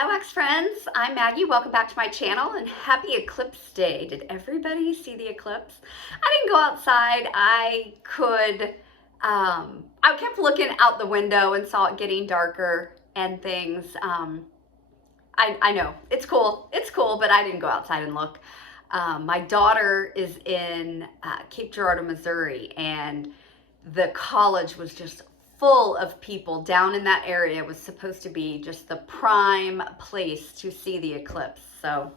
Hi Wax friends, I'm Maggie. Welcome back to my channel and happy Eclipse Day. Did everybody see the eclipse? I didn't go outside. I kept looking out the window and saw it getting darker and things. I know, it's cool, but I didn't go outside and look. My daughter is in Cape Girardeau, Missouri, and the college was just full of people down in that area. It was supposed to be just the prime place to see the eclipse. So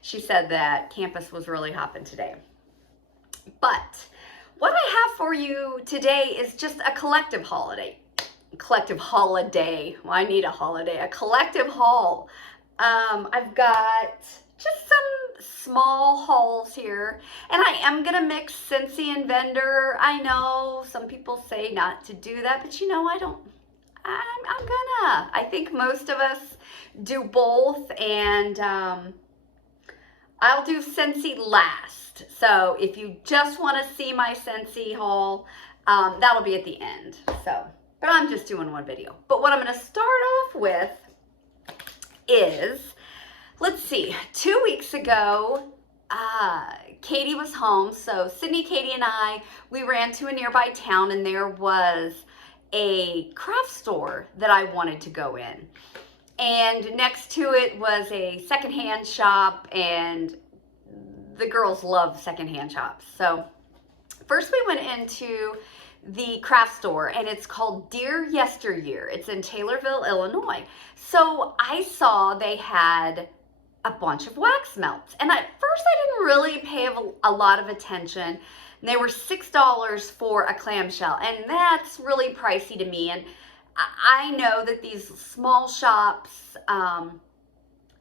she said that campus was really hopping today. But what I have for you today is just a collective holiday. Well, I need a holiday. A collective haul. I've got just some small hauls here, and I am gonna mix Scentsy and vendor. I know some people say not to do that, but you know, I'm gonna. I think most of us do both, and I'll do Scentsy last. So if you just want to see my Scentsy haul, that'll be at the end. So, but I'm just doing one video. But what I'm gonna start off with is, let's see, 2 weeks ago, Katie was home. So Sydney, Katie, and we ran to a nearby town, and there was a craft store that I wanted to go in. And next to it was a secondhand shop, and the girls love secondhand shops. So first we went into the craft store, and it's called Yesteryear. It's in Taylorville, Illinois. So I saw they had a bunch of wax melts, and at first I didn't really pay a lot of attention. And they were $6 for a clamshell, and that's really pricey to me. And I know that these small shops,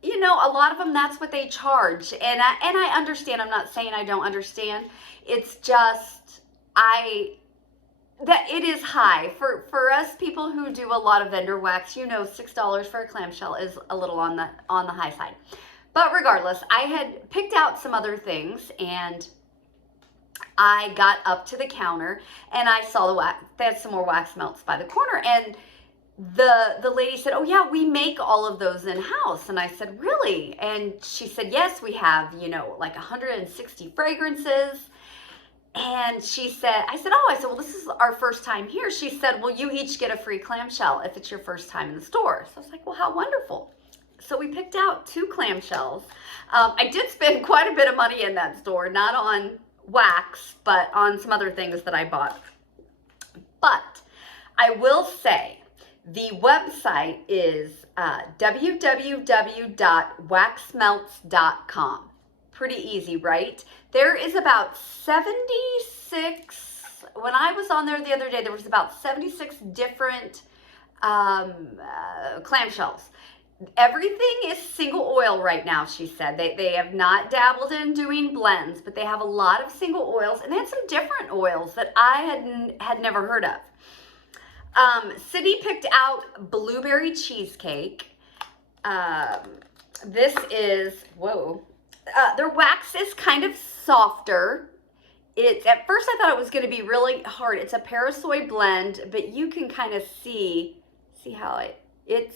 you know, a lot of them, that's what they charge, and I understand. I'm not saying I don't understand. It's just that it is high for us people who do a lot of vendor wax. You know, $6 for a clamshell is a little on the high side. But regardless, I had picked out some other things, and I got up to the counter, and I saw the wax. They had some more wax melts by the corner, and the lady said, "Oh yeah, we make all of those in-house." And I said, "Really?" And she said, "Yes, we have, you know, like 160 fragrances." And she said, I said, well, this is our first time here. She said, "Well, you each get a free clamshell if it's your first time in the store." So I was like, well, how wonderful. So we picked out 2 clamshells. I did spend quite a bit of money in that store, not on wax, but on some other things that I bought. But I will say the website is www.waxmelts.com. Pretty easy, right? There is about 76, when I was on there the other day, there was about 76 different clamshells. Everything is single oil right now, she said. They have not dabbled in doing blends, but they have a lot of single oils, and they had some different oils that I had never heard of. Sydney picked out blueberry cheesecake. This is, whoa. Their wax is kind of softer. At first I thought it was going to be really hard. It's a parasoy blend, but you can kind of see how it's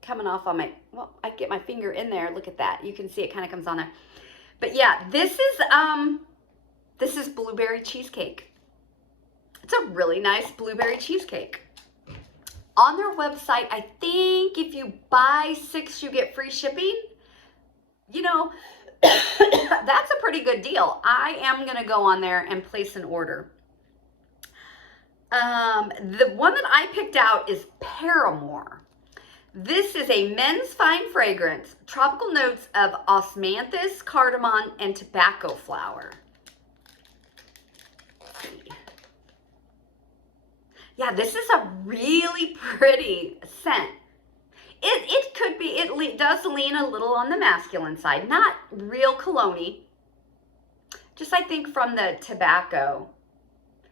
coming off on my, well, I get my finger in there. Look at that. You can see it kind of comes on there. But yeah, this is blueberry cheesecake. It's a really nice blueberry cheesecake. On their website, I think if you buy 6, you get free shipping. You know, that's a pretty good deal. I am going to go on there and place an order. The one that I picked out is Paramore. This is a men's fine fragrance, tropical notes of osmanthus, cardamom, and tobacco flower. Let's see. Yeah, this is a really pretty scent. It could be, it does lean a little on the masculine side, not real cologne-y. Just I think from the tobacco,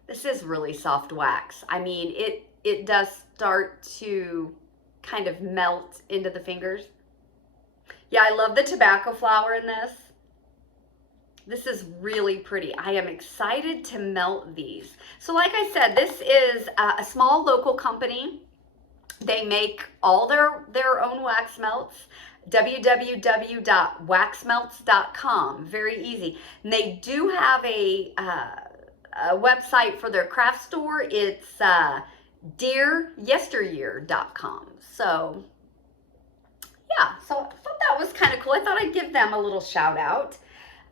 this is really soft wax. I mean, it does start to kind of melt into the fingers. Yeah, I love the tobacco flower in this. This is really pretty. I am excited to melt these. So like I said, this is a small local company. They make all their own wax melts. www.waxmelts.com. Very easy. And they do have a website for their craft store. It's Yesteryear.com. So yeah, so I thought that was kind of cool. I thought I'd give them a little shout out.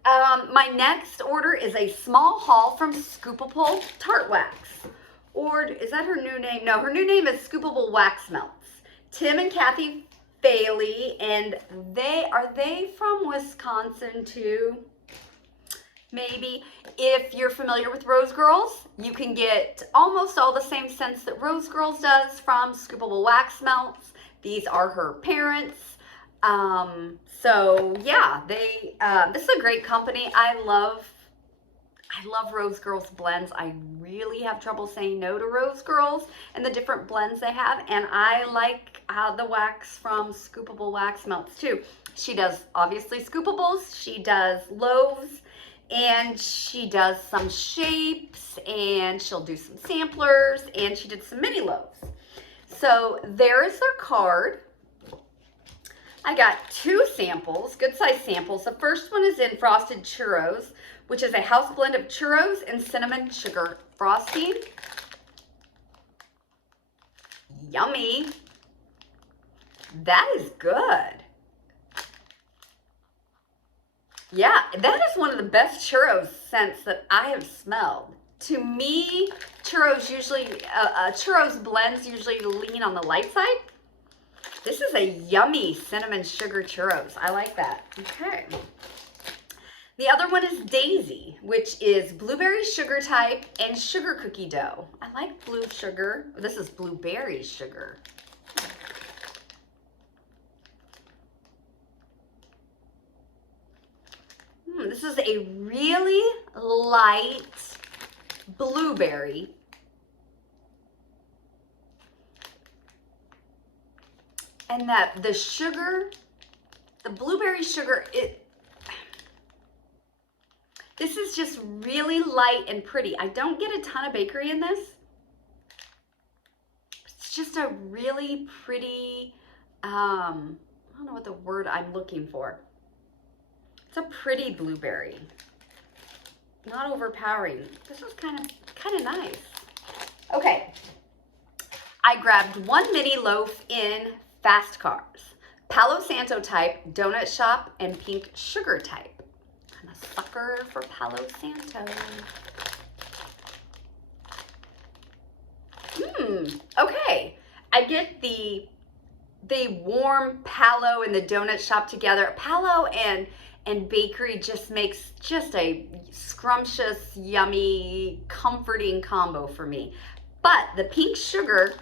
My next order is a small haul from Scoopable Tart Wax. Or is that her new name? No, her new name is Scoopable Wax Melts. Tim and Kathy Bailey, and are they from Wisconsin too? Maybe. If you're familiar with Rose Girls, you can get almost all the same scents that Rose Girls does from Scoopable Wax Melts. These are her parents. So yeah, this is a great company. I love Rose Girls blends. I really have trouble saying no to Rose Girls and the different blends they have. And I like the wax from Scoopable Wax Melts too. She does obviously scoopables. She does loaves, and she does some shapes, and she'll do some samplers, and she did some mini loaves. So there is their card. I got 2 samples, good size samples. The first one is in Frosted Churros, which is a house blend of churros and cinnamon sugar frosting. Yummy. That is good. Yeah, that is one of the best churros scents that I have smelled. To me, churros blends usually lean on the light side. This is a yummy cinnamon sugar churros. I like that. Okay. The other one is Daisy, which is blueberry sugar type and sugar cookie dough. I like blue sugar. This is blueberry sugar. This is a really light blueberry. And the sugar, the blueberry sugar, this is just really light and pretty. I don't get a ton of bakery in this. It's just a really pretty, I don't know what the word I'm looking for. It's a pretty blueberry. Not overpowering. This is kind of nice. Okay. I grabbed 1 mini loaf in Fast Cars, Palo Santo type, donut shop, and pink sugar type. I'm a sucker for Palo Santo. Okay. I get the warm Palo and the donut shop together. Palo and bakery just makes just a scrumptious, yummy, comforting combo for me. But the pink sugar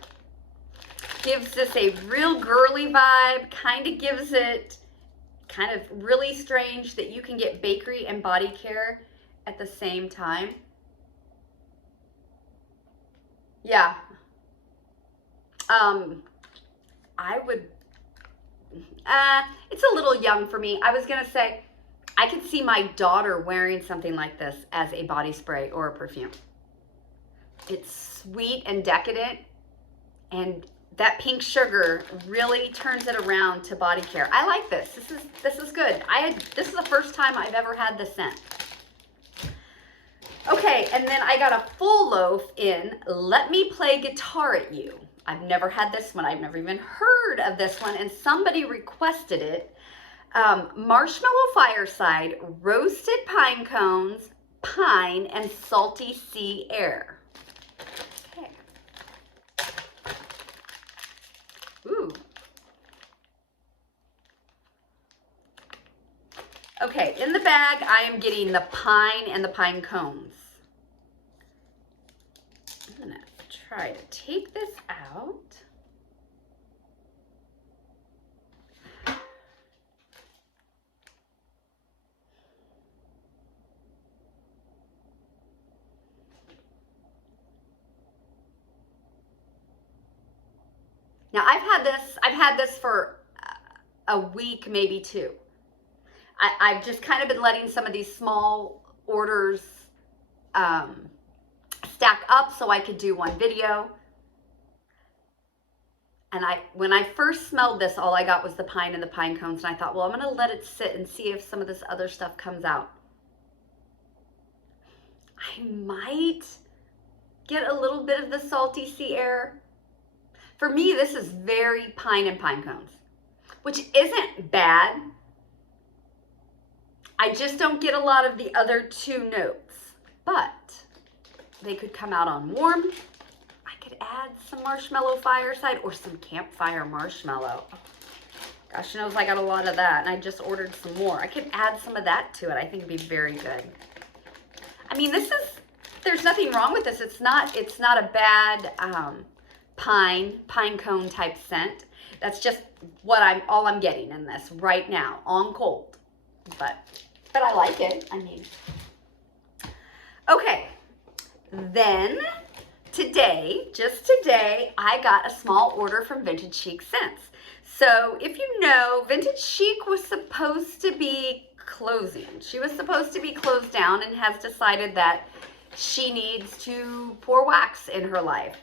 gives this a real girly vibe, kind of gives it kind of really strange that you can get bakery and body care at the same time. Yeah. I would, it's a little young for me. I was gonna say, I could see my daughter wearing something like this as a body spray or a perfume. It's sweet and decadent, and that pink sugar really turns it around to body care. I like this. This is good. This is the first time I've ever had this scent. Okay, and then I got a full loaf in Let Me Play Guitar at You. I've never had this one. I've never even heard of this one, and somebody requested it. Marshmallow Fireside, roasted pine cones, pine, and salty sea air. Okay. Ooh. Okay, in the bag, I am getting the pine and the pine cones. I'm gonna try to take this out. Now I've had this for a week, maybe 2. I've just kind of been letting some of these small orders stack up so I could do one video. And when I first smelled this, all I got was the pine and the pine cones. And I thought, well, I'm going to let it sit and see if some of this other stuff comes out. I might get a little bit of the salty sea air. For me, this is very pine and pine cones, which isn't bad. I just don't get a lot of the other two notes, but they could come out on warm. I could add some marshmallow fireside or some campfire marshmallow. Oh, gosh knows I got a lot of that, and I just ordered some more. I could add some of that to it. I think it'd be very good. I mean, there's nothing wrong with this. It's not a bad pine cone type scent. That's just all I'm getting in this right now on cold. But I like it. I mean, okay. Then today, just today, I got a small order from Vintage Chic Scents. So if you know, Vintage Chic was supposed to be closing. She was supposed to be closed down and has decided that she needs to pour wax in her life.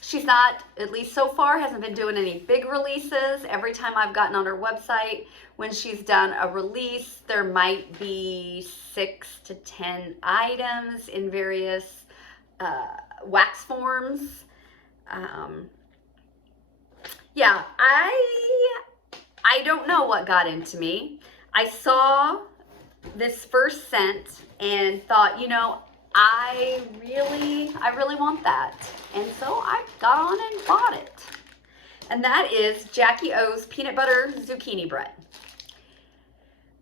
She's not, at least so far, hasn't been doing any big releases. Every time I've gotten on her website, when she's done a release, there might be 6 to 10 items in various wax forms. Yeah, I don't know what got into me. I saw this first scent and thought, you know, I really want that. And so I got on and bought it. And that is Jackie O's Peanut Butter Zucchini Bread.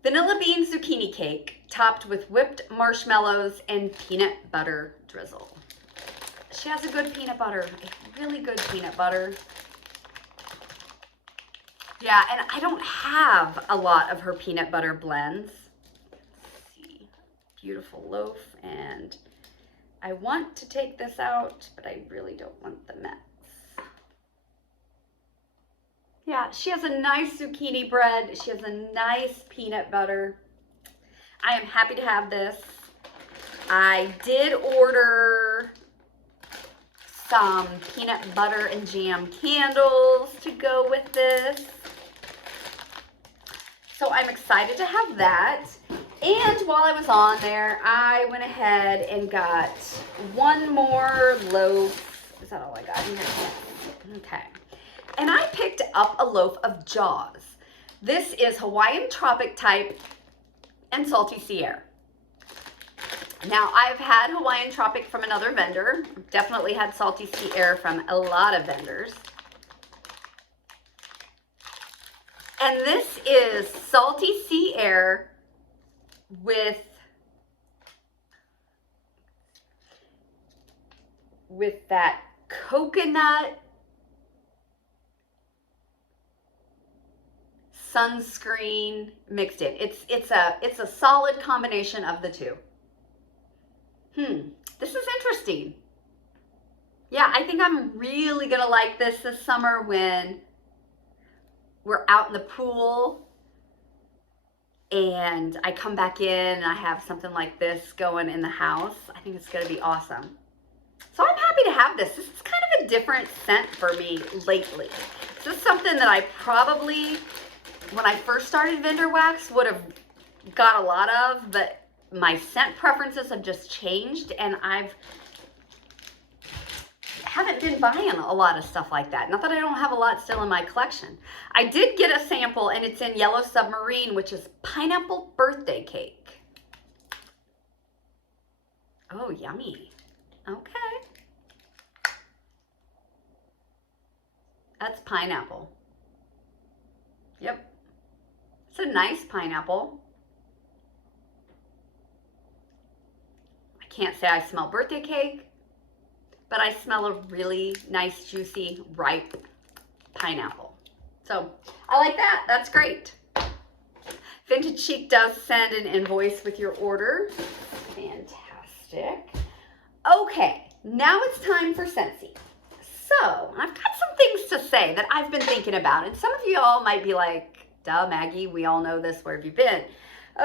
Vanilla bean zucchini cake topped with whipped marshmallows and peanut butter drizzle. She has a good peanut butter, a really good peanut butter. Yeah, and I don't have a lot of her peanut butter blends. Let's see, beautiful loaf, and I want to take this out, but I really don't want the mess. Yeah, she has a nice zucchini bread. She has a nice peanut butter. I am happy to have this. I did order some peanut butter and jam candles to go with this. So I'm excited to have that. And while I was on there, I went ahead and got one more loaf. Is that all I got in here? Okay. And I picked up a loaf of Jaws. This is Hawaiian Tropic type and Salty Sea Air. Now, I've had Hawaiian Tropic from another vendor. Definitely had Salty Sea Air from a lot of vendors. And this is Salty Sea Air with that coconut sunscreen mixed in. It's a solid combination of the two. This is interesting. Yeah, I think I'm really gonna like this summer when we're out in the pool and I come back in and I have something like this going in the house. I think it's gonna be awesome. So I'm happy to have this. This is kind of a different scent for me lately. This is something that I probably, when I first started vendor wax, would have got a lot of, but my scent preferences have just changed and haven't been buying a lot of stuff like that. Not that I don't have a lot still in my collection. I did get a sample and it's in Yellow Submarine, which is pineapple birthday cake. Oh, yummy. Okay. That's pineapple. Yep. It's a nice pineapple. I can't say I smell birthday cake, but I smell a really nice, juicy, ripe pineapple. So I like that. That's great. Vintage Chic does send an invoice with your order. Fantastic. Okay, now it's time for Scentsy. So I've got some things to say that I've been thinking about, and some of you all might be like, duh, Maggie, we all know this. Where have you been?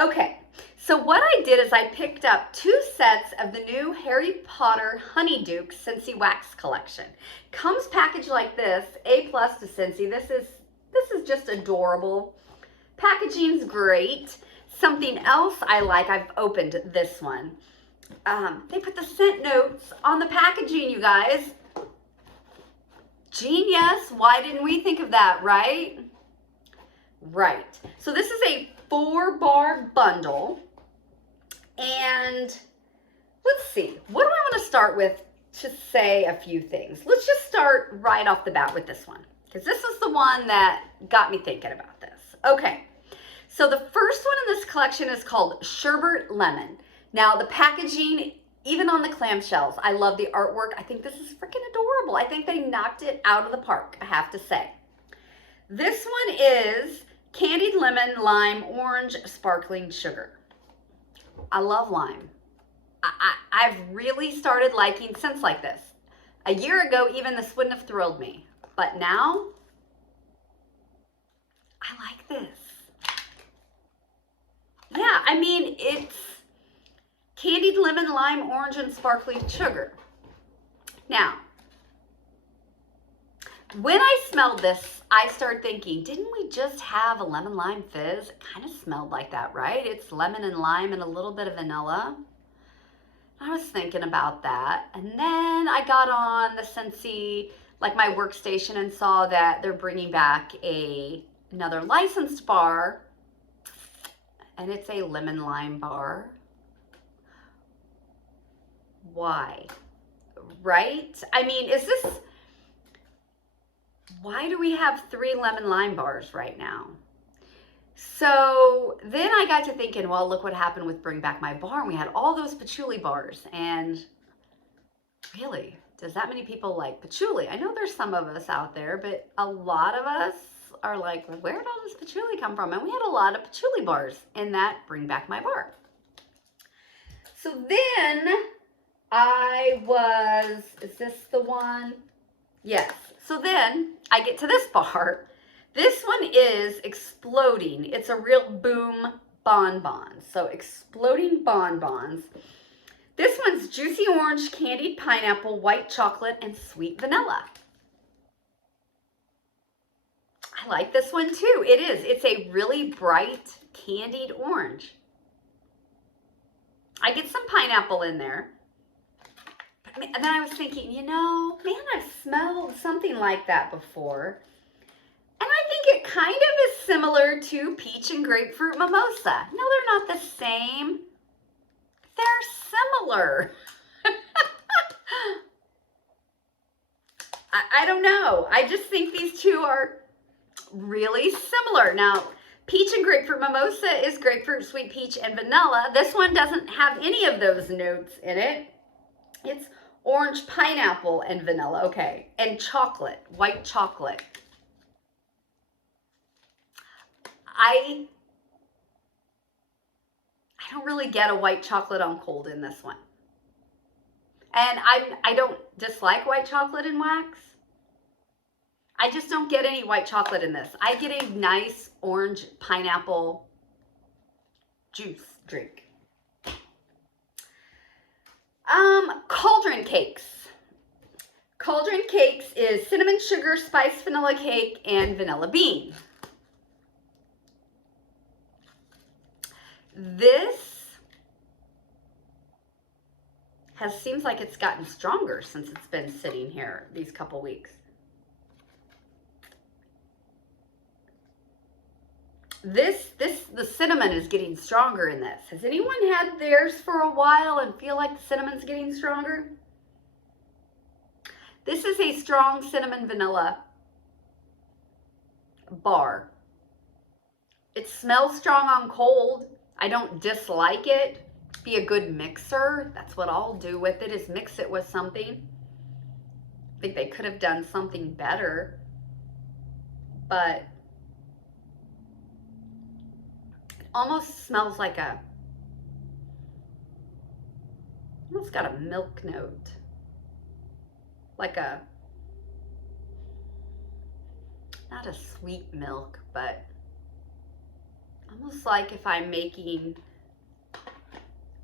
Okay, so what I did is I picked up 2 sets of the new Harry Potter Honeydew Scentsy Wax collection. Comes packaged like this, A+ to Scentsy. This is just adorable. Packaging's great. Something else I like, I've opened this one. They put the scent notes on the packaging, you guys. Genius. Why didn't we think of that, right? Right. So this is a 4-bar bundle. And let's see. What do I want to start with to say a few things? Let's just start right off the bat with this one, because this is the one that got me thinking about this. Okay. So the first one in this collection is called Sherbet Lemon. Now the packaging, even on the clamshells, I love the artwork. I think this is freaking adorable. I think they knocked it out of the park, I have to say. This one is candied lemon, lime, orange, sparkling sugar. I love lime. I've really started liking scents like this. A year ago, even this wouldn't have thrilled me. But now, I like this. Yeah, I mean, it's candied lemon, lime, orange, and sparkling sugar. Now, when I smelled this, I started thinking, didn't we just have a lemon lime fizz? It kind of smelled like that, right? It's lemon and lime and a little bit of vanilla. I was thinking about that. And then I got on the Scentsy, like my workstation, and saw that they're bringing back another licensed bar. And it's a lemon lime bar. Why? Right? I mean, why do we have 3 lemon lime bars right now? So then I got to thinking, well, look what happened with Bring Back My Bar. And we had all those patchouli bars. And really, does that many people like patchouli? I know there's some of us out there, but a lot of us are like, well, where did all this patchouli come from? And we had a lot of patchouli bars in that Bring Back My Bar. So then is this the one? Yes. So then I get to this bar. This one is Exploding. It's a real boom bonbon. So Exploding bonbons. This one's juicy orange, candied pineapple, white chocolate, and sweet vanilla. I like this one too. It is. It's a really bright candied orange. I get some pineapple in there. And then I was thinking, you know, man, I've smelled something like that before. And I think it kind of is similar to peach and grapefruit mimosa. No, they're not the same. They're similar. I don't know. I just think these two are really similar. Now, peach and grapefruit mimosa is grapefruit, sweet peach, and vanilla. This one doesn't have any of those notes in it. It's orange, pineapple, and vanilla. Okay, and chocolate, white chocolate. I don't really get a white chocolate on cold in this one. And I don't dislike white chocolate in wax. I just don't get any white chocolate in this. I get a nice orange pineapple juice drink. Cauldron Cakes. Cauldron Cakes is cinnamon sugar, spiced vanilla cake, and vanilla bean. This seems like it's gotten stronger since it's been sitting here these couple weeks. The cinnamon is getting stronger in this. Has anyone had theirs for a while and feel like the cinnamon's getting stronger? This is a strong cinnamon vanilla bar. It smells strong on cold. I don't dislike it. Be a good mixer. That's what I'll do with it, is mix it with something. I think they could have done something better, but it almost smells like almost got a milk note. Like not a sweet milk, but almost almost like if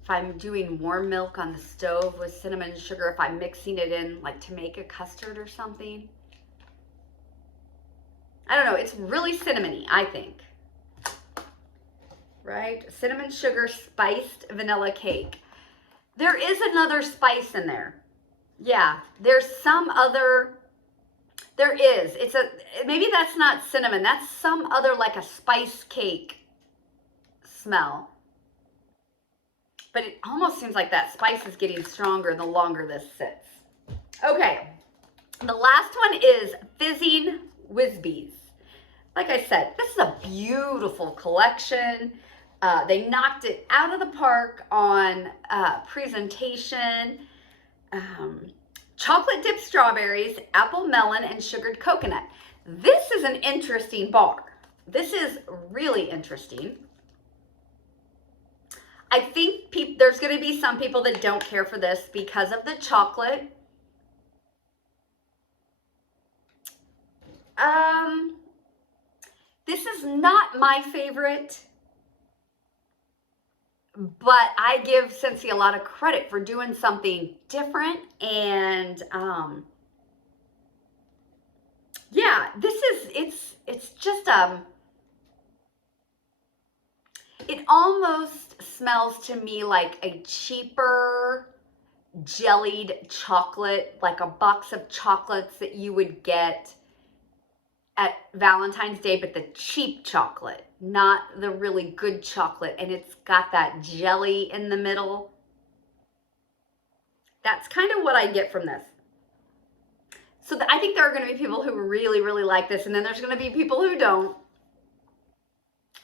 I'm doing warm milk on the stove with cinnamon and sugar, if I'm mixing it in like to make a custard or something. I don't know, it's really cinnamony, I think. Right? Cinnamon sugar spiced vanilla cake. There is another spice in there. Yeah, there's some other, there is. Maybe that's not cinnamon. That's some other like a spice cake smell. But it almost seems like that spice is getting stronger the longer this sits. Okay, the last one is Fizzing WHSB. Like I said, this is a beautiful collection. They knocked it out of the park on presentation. Chocolate dipped strawberries, apple melon, and sugared coconut. This is an interesting bar. This is really interesting. I think there's going to be some people that don't care for this because of the chocolate. This is not my favorite, but I give Scentsy a lot of credit for doing something different. And yeah, it's just it almost smells to me like a cheaper jellied chocolate, like a box of chocolates that you would get at Valentine's Day, but the cheap chocolate, not the really good chocolate, and it's got that jelly in the middle. That's kind of what I get from this. So I think there are going to be people who really, really like this, and then there's going to be people who don't.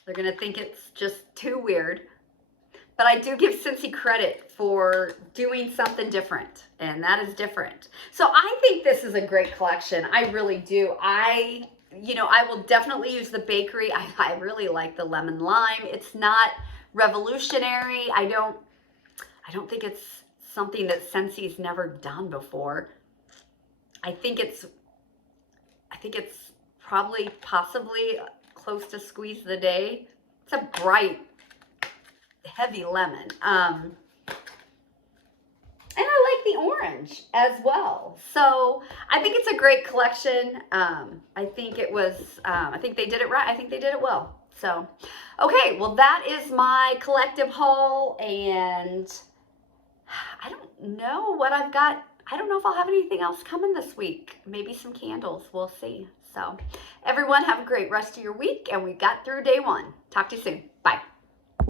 They're going to think it's just too weird. But I do give Scentsy credit for doing something different, and that is different. So I think this is a great collection. I really do. I will definitely use the bakery. I really like the lemon lime. It's not revolutionary. I don't think it's something that Scentsy's never done before. I think it's probably possibly close to squeeze of the day. It's a bright, heavy lemon. And I like the orange as well. So I think it's a great collection. I think they did it right. I think they did it well. So, okay, well, that is my collective haul, and I don't know what I've got. I don't know if I'll have anything else coming this week. Maybe some candles. We'll see. So everyone have a great rest of your week, and we got through day one. Talk to you soon.